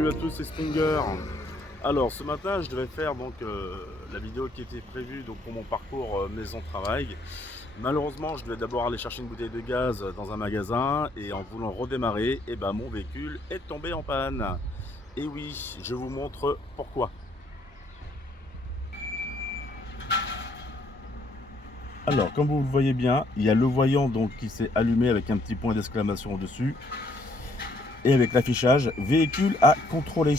Salut à tous, c'est Springer. Alors ce matin je devais faire donc la vidéo qui était prévue donc pour mon parcours maison-travail. Malheureusement je devais d'abord aller chercher une bouteille de gaz dans un magasin et en voulant redémarrer, et ben, mon véhicule est tombé en panne. Et oui, je vous montre pourquoi. Alors comme vous le voyez bien, il y a le voyant donc qui s'est allumé avec un petit point d'exclamation au-dessus. Et avec l'affichage véhicule à contrôler.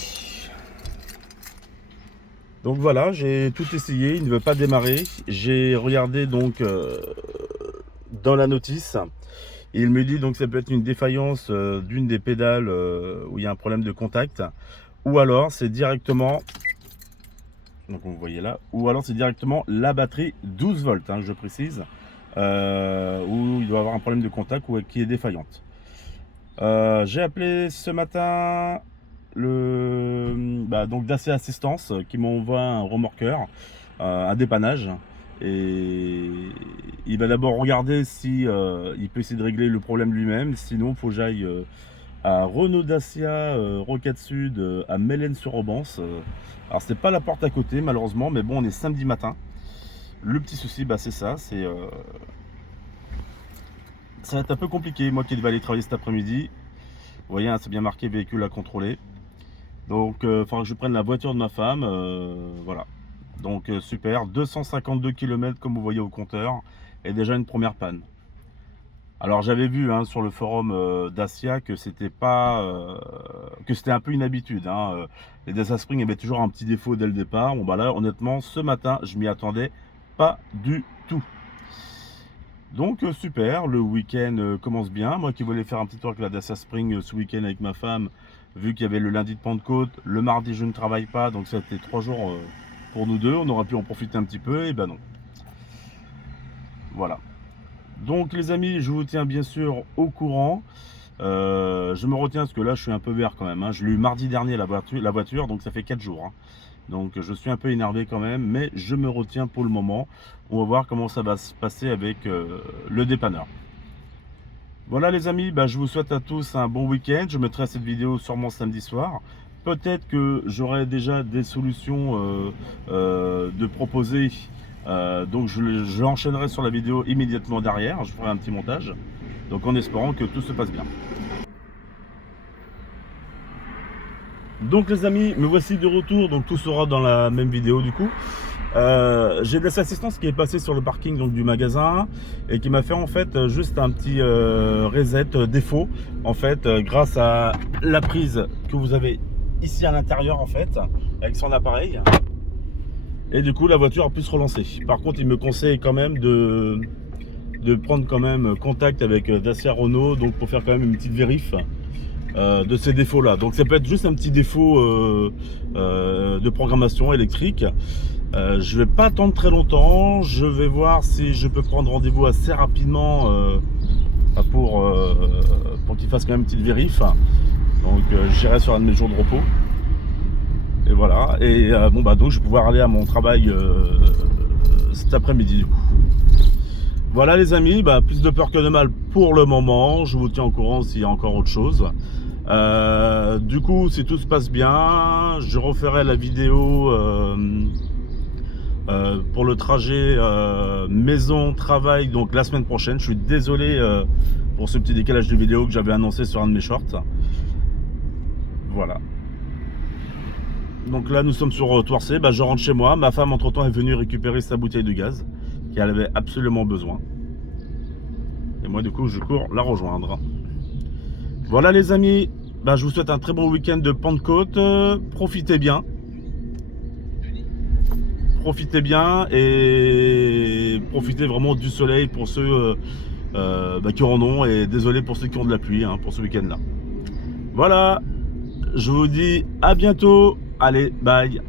Donc voilà, j'ai tout essayé, il ne veut pas démarrer. J'ai regardé donc dans la notice. Il me dit donc ça peut être une défaillance d'une des pédales où il y a un problème de contact. Ou alors c'est directement, donc vous voyez là, ou alors c'est directement la batterie 12 volts, hein, je précise, où il doit avoir un problème de contact ou qui est défaillante. J'ai appelé ce matin donc Dacia Assistance qui m'envoie un remorqueur, un dépannage, et il va d'abord regarder si il peut essayer de régler le problème lui-même. Sinon il faut que j'aille à Renault Dacia Rocade Sud à Mélène-sur-Aubance. Alors c'est pas la porte à côté malheureusement, mais bon, on est samedi matin. Le petit souci, c'est ça, ça va être un peu compliqué, moi qui devais aller travailler cet après-midi. Vous voyez, hein, c'est bien marqué véhicule à contrôler. Donc il faudra que je prenne la voiture de ma femme. Voilà. Donc super, 252 km comme vous voyez au compteur. Et déjà une première panne. Alors j'avais vu sur le forum Dacia que c'était pas que c'était un peu une habitude. Les Dacia Spring avaient toujours un petit défaut dès le départ. Bon bah là honnêtement ce matin je m'y attendais pas du tout. Donc super, le week-end commence bien. Moi qui voulais faire un petit tour avec la Dacia Spring ce week-end avec ma femme, vu qu'il y avait le lundi de Pentecôte, le mardi je ne travaille pas, donc ça a été 3 jours pour nous deux. On aurait pu en profiter un petit peu, et ben non. Voilà. Donc les amis, je vous tiens bien sûr au courant. Je me retiens parce que là je suis un peu vert quand même. Je l'ai eu mardi dernier la voiture, donc ça fait 4 jours. Donc je suis un peu énervé quand même, mais je me retiens pour le moment. On va voir comment ça va se passer avec le dépanneur. Voilà les amis, je vous souhaite à tous un bon week-end. Je mettrai cette vidéo sûrement samedi soir. Peut-être que j'aurai déjà des solutions de proposer. Donc je enchaînerai sur la vidéo immédiatement derrière. Je ferai un petit montage. Donc en espérant que tout se passe bien. Donc les amis, me voici de retour, donc tout sera dans la même vidéo du coup. J'ai de l'assistance qui est passé sur le parking donc, du magasin et qui m'a fait en fait juste un petit reset défaut en fait grâce à la prise que vous avez ici à l'intérieur en fait avec son appareil, et du coup la voiture a pu se relancer. Par contre il me conseille quand même de prendre quand même contact avec Dacia Renault donc pour faire quand même une petite vérif de ces défauts là. Donc ça peut être juste un petit défaut de programmation électrique. Je vais pas attendre très longtemps. Je vais voir si je peux prendre rendez-vous assez rapidement pour qu'il fasse quand même une petite vérif. Donc j'irai sur un de mes jours de repos. Et voilà. Et donc je vais pouvoir aller à mon travail cet après-midi du coup. Voilà les amis, plus de peur que de mal pour le moment. Je vous tiens au courant s'il y a encore autre chose. Du coup, si tout se passe bien, je referai la vidéo pour le trajet maison-travail donc la semaine prochaine. Je suis désolé pour ce petit décalage de vidéo que j'avais annoncé sur un de mes shorts. Voilà. Donc là nous sommes sur Toircé, je rentre chez moi. Ma femme entre temps est venue récupérer sa bouteille de gaz qu'elle avait absolument besoin. Et moi du coup je cours la rejoindre. Voilà les amis, je vous souhaite un très bon week-end de Pentecôte. Profitez bien. Profitez bien et profitez vraiment du soleil pour ceux qui en ont, et désolé pour ceux qui ont de la pluie pour ce week-end là. Voilà, je vous dis à bientôt. Allez, bye.